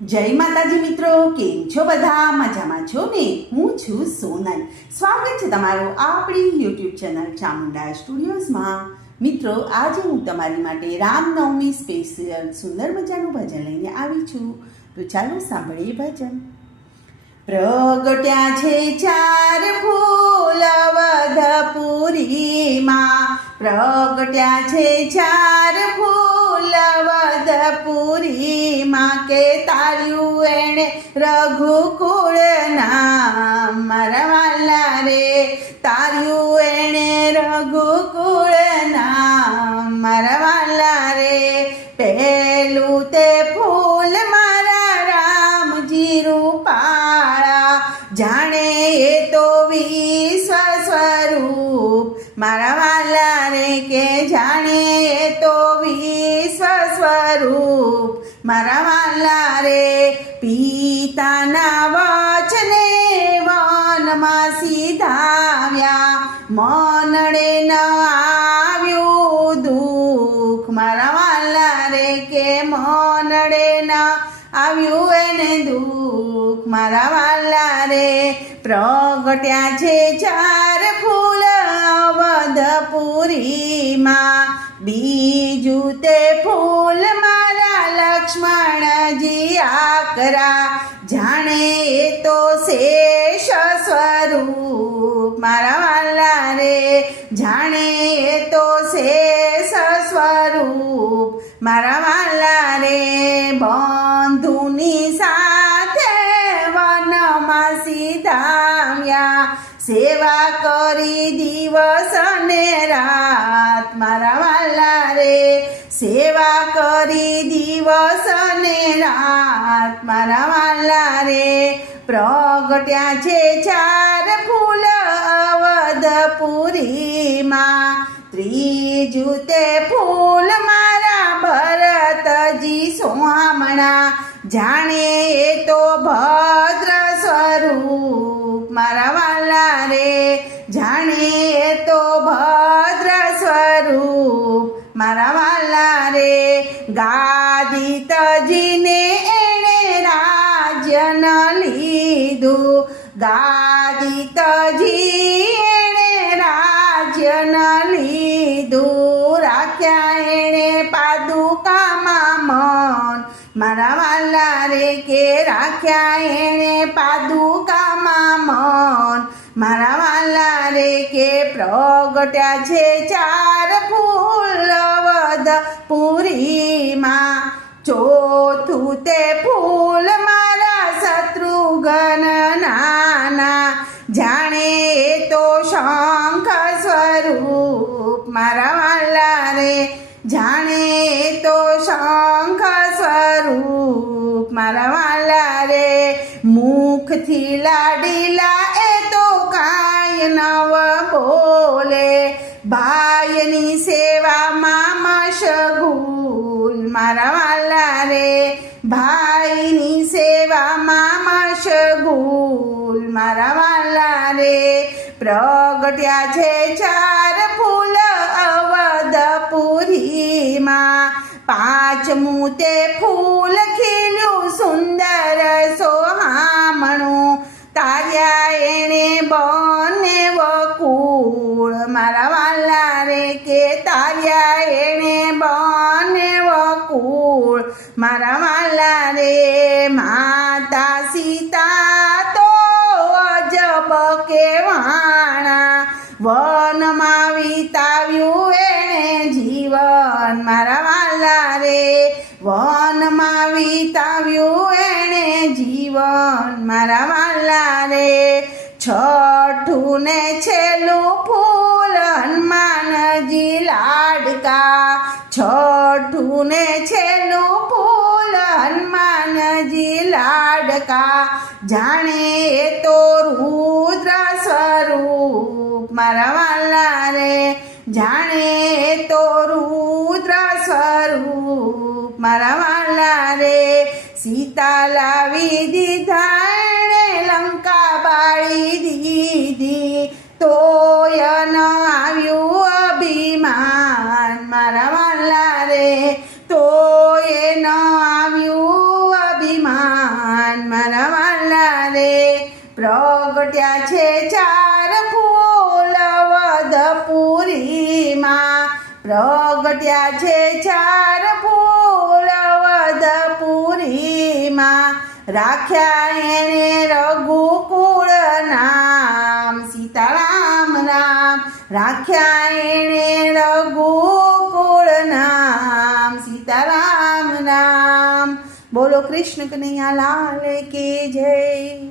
જય માતાજી મિત્રો, કેમ છો બધા? મજામાં છો ને? હું છું સોનલ. સ્વાગત છે તમારું આપણી યુટ્યુબ ચેનલ ચામુંડા સ્ટુડિયોઝમાં. મિત્રો, આજે હું તમારી માટે રામનવમી સ્પેશિયલ સુંદર મજાનું ભજન લઈને આવી છું. તો ચાલો સાંભળીએ ભજન. પ્રગટ્યા છે ચાર ફૂલ અવધપુરીમાં, પ્રગટ્યા છે ચાર ફૂલ અવધપુરીમાં, કે તાર્યું એણે રઘુકુળ નામ. મારા વાલા રે, તાર્યું એણે રઘુકુળ નામ. મારા વાલા રે, પહેલું તે ફૂલ મારા રામજી રૂપાળા, જાણે એ તો વિશ્વ સ્વરૂપ. મારા વાલા રે, કે જાણે એ તો વિશ્વ સ્વરૂપ. મારા વાલા રે, પિતાના વચને વનમાં સીધાવ્યા, મનડે ન આવ્યું દુઃખ. મારા વાલા રે, કે મનડે ન આવ્યું એને દુઃખ. મારા વાલા રે, પ્રગટ્યા છે ચાર ફૂલ અવધપુરીમાં, બીજું તે ફૂલ મારા લક્ષ્મણજી આકરા, જાણે એ તો શેષ સ્વરૂપ. મારા વાલા રે, જાણે એ તો શેષ સ્વરૂપ. મારા વાલા રે, બંધુની સાથે વનમાં સીધાવ્યા, સેવા કરી દિવસ ને રાત. મારા વાલા રે, સેવા કરી દિવસ ને રાત. મારા વાલા રે, પ્રગટ્યા છે ચાર ફૂલ અવધપુરીમાં, ત્રીજું તે ફૂલ મારા ભરતજી સોમણા, જાણે એ તો ભદ્ર સ્વરૂપ. મારા વાલા રે, જાણે એ તો ભદ્ર સ્વરૂપ. મારા વાલા રે, ગાદી તજીને એણે રાજ્ય ન લીધું, ગાદી તજી એણે રાજ્ય ન લીધું, રાખ્યા એણે પાદુકામાં મન. મારા વાલા રે, કે રાખ્યા એણે પાદુકામાં મન. મારા વાલા રે, કે પ્રગટ્યા છે ચાર ફૂલ અવધપુરીમાં, ચોથું તે ફૂલ મારા શત્રુઘ્ન નાના, જાણે એ તો શંખ સ્વરૂપ. મારા વાલા રે, જાણે એ તો શંખ સ્વરૂપ. મારા વાલા રે, મુખથી લાડીલા એ તો કાંઈ નવ બોલે, ભાઈની સેવામાં મશગુલ. મારા વાલા રે, ભાઈની સેવામાં મશગુલ. મારા વાલા રે, પ્રગટ્યા છે ચાર ફૂલ અવધપુરીમાં, પાંચમું તે ફૂલ ખીલ્યું સુંદર સોહામણું, તાર્યા એણે બંને વકુળ. મારા વાલા રે, કે તાર્યા એણે બંને વકુળ. મારા વાલા રે, માતા સીતા તો અજબ કેવાણા, વનમાં વિતાવ્યું એણે જીવન. મારા વાલા રે, વનમાં વિતાવ્યું એણે જીવન. મારા વાલા રે, છઠ્ઠું ને છેલ્લું ફૂલ હનુમાનજી લાડકા, છઠ્ઠું ને છેલ્લું ફૂલ હનુમાનજી લાડકા, જાણે એ તો રુદ્ર સ્વરૂપ. મારા વાલા રે, જાણે એ તો રુદ્ર સ્વરૂપ. મારા વાલા રે, સીતા લાવી દીધા એણે લંકા બાળી દીધી, તોય ન આવ્યું અભિમાન. મારા વાલા રે, તોય ન આવ્યું અભિમાન. પ્રગટ્યા છે ચાર ફૂલ વદપુરીમાં, પ્રગટ્યા છે ચાર ફૂલ વદપુરીમાં, રાખ્યા એણે રઘુકુળ નામ, સીતારામ રામ, રાખ્યા એણે રઘુકુળ નામ, સીતારામ રામ. બોલો કૃષ્ણ કનૈયા લાલ કી જય.